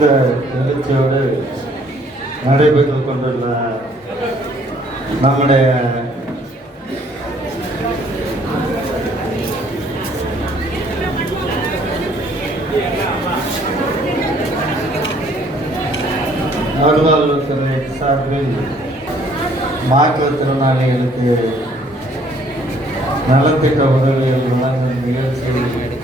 மிகுந்த எழுச்சியோடு நடைபெற்றுக் கொண்டுள்ள நம்முடைய அலுவலகத்துறை சார்பில் மாற்றுத்திறனாளிகளுக்கு நலத்திட்ட உதவிகள் வழங்கும் நிகழ்ச்சியில்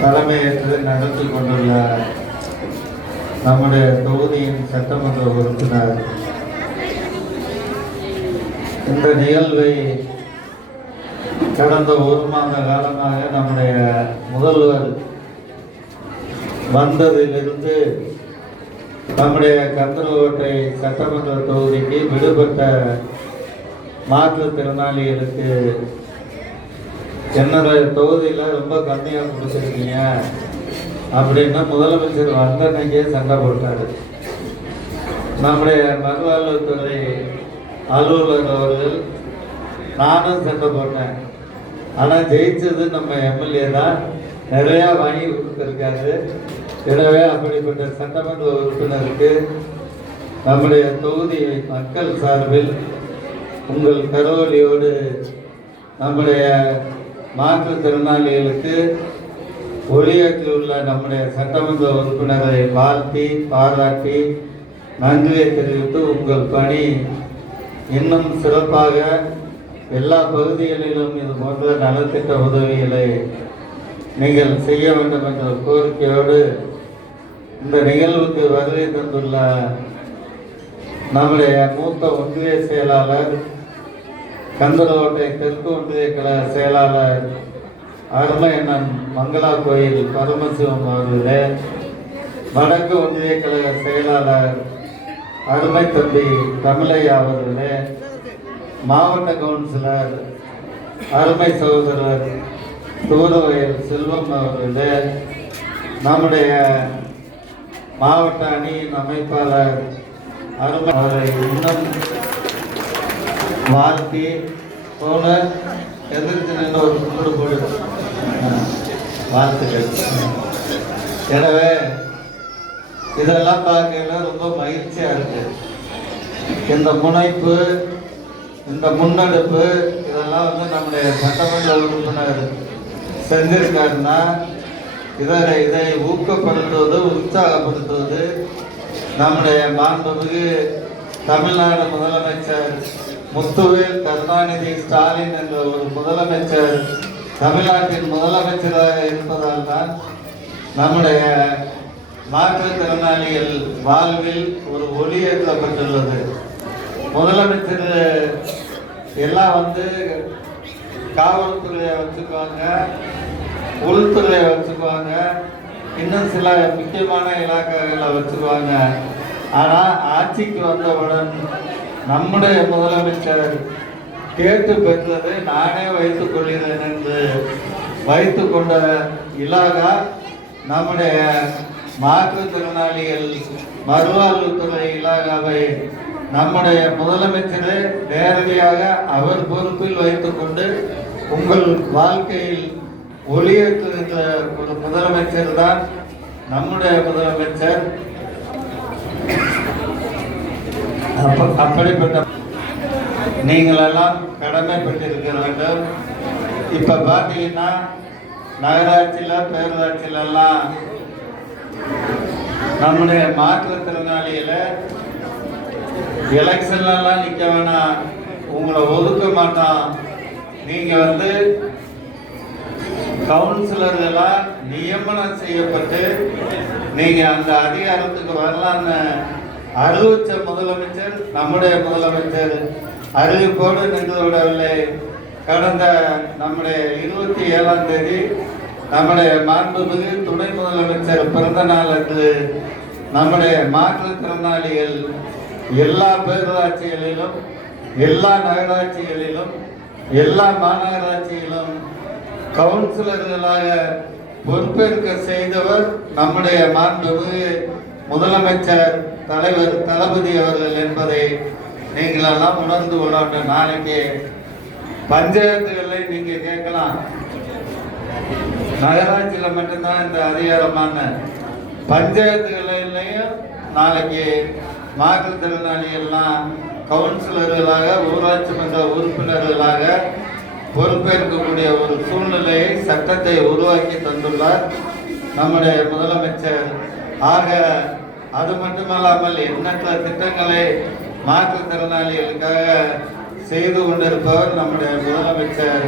தலைமையேற்று நடத்தி கொண்டுள்ள நம்முடைய தொகுதியின் சட்டமன்ற உறுப்பினர் இந்த நிகழ்வை கடந்த ஒரு மாத காலமாக நம்முடைய முதல்வர் வந்ததிலிருந்து நம்முடைய கந்தர்கோட்டை சட்டமன்ற தொகுதிக்கு விடுபட்ட மாற்றுத்திறனாளிகளுக்கு என்னுடைய தொகுதியில் ரொம்ப கம்மியாக கொடுத்துருக்கீங்க அப்படின்னா முதலமைச்சர் வந்த அன்னைக்கே சண்டை போட்டார். நம்முடைய மறுவாழ்வுத்துறை அலுவலர் அவர்கள் நானும் சண்டை போட்டேன். ஆனால் ஜெயிச்சது நம்ம எம்எல்ஏ தான், நிறையா வாங்கி கொடுத்துருக்காரு. எனவே அப்படிப்பட்ட சட்டமன்ற உறுப்பினருக்கு நம்முடைய தொகுதி மக்கள் சார்பில் உங்கள் கரவொலியோடு நம்முடைய மாற்றுத்திறனாளிகளுக்கு ஒளியாற்றியுள்ள நம்முடைய சட்டமன்ற உறுப்பினரை வாழ்த்தி பாராட்டி நன்றியை தெரிவித்து உங்கள் பணி இன்னும் சிறப்பாக எல்லா பகுதிகளிலும் இது போன்ற நலத்திட்ட உதவிகளை நீங்கள் செய்ய வேண்டும் என்ற கோரிக்கையோடு இந்த நிகழ்வுக்கு வருகை தந்துள்ள நம்முடைய மூத்த ஒன்றிய செயலாளர், கந்தர்கோட்டை தெற்கு ஒன்றிய கழக செயலாளர் அருமை அண்ணன் மங்களா கோயில் பரமசிவம் அவர்களே, வடக்கு ஒன்றிய கழக செயலாளர் அருமை தம்பி தமிழையா அவர்களே, மாவட்ட கவுன்சிலர் அருமை சகோதரர் தூரவயல் செல்வம் அவர்களே, நம்முடைய மாவட்ட அணியின் அமைப்பாளர் அருமை அவரை இன்னும் வாழ்த்தி போன எதிர்த்து நின்று ஒரு கும்பிடு போடு வாழ்த்துக்கள். எனவே இதெல்லாம் பார்க்கல ரொம்ப மகிழ்ச்சியாக இருக்கு. இந்த முனைப்பு, இந்த முன்னெடுப்பு இதெல்லாம் நம்முடைய சட்டமன்ற உறுப்பினர் செஞ்சிருக்காருன்னா இதை ஊக்கப்படுத்துவது, உற்சாகப்படுத்துவது நம்முடைய மாண்புமிகு தமிழ்நாடு முதலமைச்சர் முத்துவேல் கருணாநிதி ஸ்டாலின் என்ற ஒரு முதலமைச்சர் தமிழ்நாட்டின் முதலமைச்சராக இருப்பதால் தான் நம்முடைய மாற்றுத்திறனாளிகள் வாழ்வில் ஒரு ஒளி ஏற்றப்பட்டுள்ளது. முதலமைச்சர் எல்லாம் காவல்துறையை வச்சுக்குவாங்க, உள்துறையை வச்சுக்குவாங்க, இன்னும் சில முக்கியமான இலாக்காக்களை வச்சுக்குவாங்க. ஆனால் ஆட்சிக்கு வந்தவுடன் நம்முடைய முதலமைச்சர் கேட்டு பெற்றது நானே வைத்துக் கொள்கிறேன் என்று வைத்துக் கொண்ட இலாகா நம்முடைய மாற்றுத்திறனாளிகள் மறுவாழ்வுத்துறை இலாகாவை நம்முடைய முதலமைச்சரே நேரடியாக அவர் பொறுப்பில் வைத்துக் கொண்டு உங்கள் வாழ்க்கையில் ஒளியேற்றுகின்ற ஒரு முதலமைச்சர் தான் நம்முடைய முதலமைச்சர். அப்படிப்பட்ட நீங்கள் எல்லாம் கடமைப்பட்டிருக்க வேண்டும். இப்ப பார்த்தீங்கன்னா நகராட்சியில் பேரூராட்சியிலெல்லாம் நம்முடைய மாற்றுத்திறனாளிகளை எலெக்ஷன்லாம் நிற்க வேணாம், உங்களை ஒதுக்க மாட்டோம், நீங்கள் கவுன்சிலர்களாக நியமனம் செய்யப்பட்டு நீங்கள் அந்த அதிகாரத்துக்கு வரலான்னு அறிவிச்ச முதலமைச்சர் நம்முடைய முதலமைச்சர் அறிவிப்போடு நின்று விடவில்லை. கடந்த நம்முடைய 27ஆம் தேதி நம்முடைய மாண்புமிகு துணை முதலமைச்சர் பிறந்த நாள் அன்று நம்முடைய மாற்றுத்திறனாளிகள் எல்லா பேரூராட்சிகளிலும், எல்லா நகராட்சிகளிலும், எல்லா மாநகராட்சியிலும் கவுன்சிலர்களாக பொறுப்பேற்க செய்தவர் நம்முடைய மாண்புமிகு முதலமைச்சர் தலைவர் தளபதி அவர்கள் என்பதை நீங்கள் எல்லாம் உணர்ந்து கொள்ள வேண்டும். நாளைக்கு பஞ்சாயத்துகளை நீங்க கேட்கலாம், நகராட்சியில் மட்டும்தான் இந்த அதிகாரமான பஞ்சாயத்துகளிலையும் நாளைக்கு மாற்றுத்திறனாளிகள்லாம் கவுன்சிலர்களாக ஊராட்சி மன்ற உறுப்பினர்களாக பொறுப்பேற்கக்கூடிய ஒரு சூழ்நிலையை சட்டத்தை உருவாக்கி தந்துள்ளார் நம்முடைய முதலமைச்சர். ஆக அது மட்டுமல்லாமல் எண்ணற்ற திட்டங்களை மாற்றுத்திறனாளிகளுக்காக செய்து கொண்டிருப்பவர் நம்முடைய முதலமைச்சர்.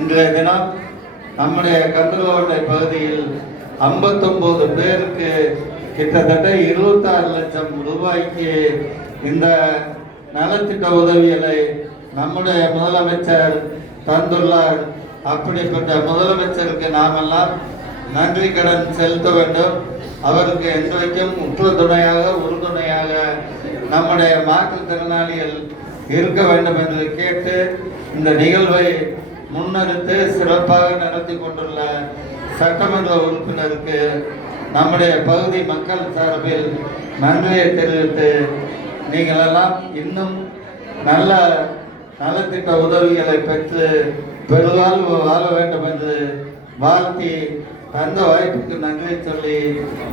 இன்றைய தினம் நம்முடைய கந்தர்கோட்டை பகுதியில் 59 பேருக்கு கிட்டத்தட்ட 26 லட்சம் ரூபாய்க்கு இந்த நலத்திட்ட உதவிகளை நம்முடைய முதலமைச்சர் தந்துள்ளார். அப்படிப்பட்ட முதலமைச்சருக்கு நாமெல்லாம் நன்றி கடன் செலுத்த வேண்டும். அவருக்கு என்றைக்கும் உற்ற துணையாக உறுதுணையாக நம்முடைய மாற்றுத்திறனாளிகள் இருக்க வேண்டும் என்று கேட்டு இந்த நிகழ்வை முன்னெடுத்து சிறப்பாக நடத்தி கொண்டுள்ள சட்டமன்ற உறுப்பினருக்கு நம்முடைய பகுதி மக்கள் சார்பில் நன்றியை தெரிவித்து நீங்களெல்லாம் இன்னும் நல்ல நலத்திட்ட உதவிகளை பெற்று பெருவாழ்வு வாழ வேண்டும் என்று வாழ்த்தி தந்த வாய்ப்புக்கு நன்றி சொல்லி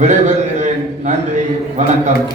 விடைபெறுகிறேன். நன்றி, வணக்கம்.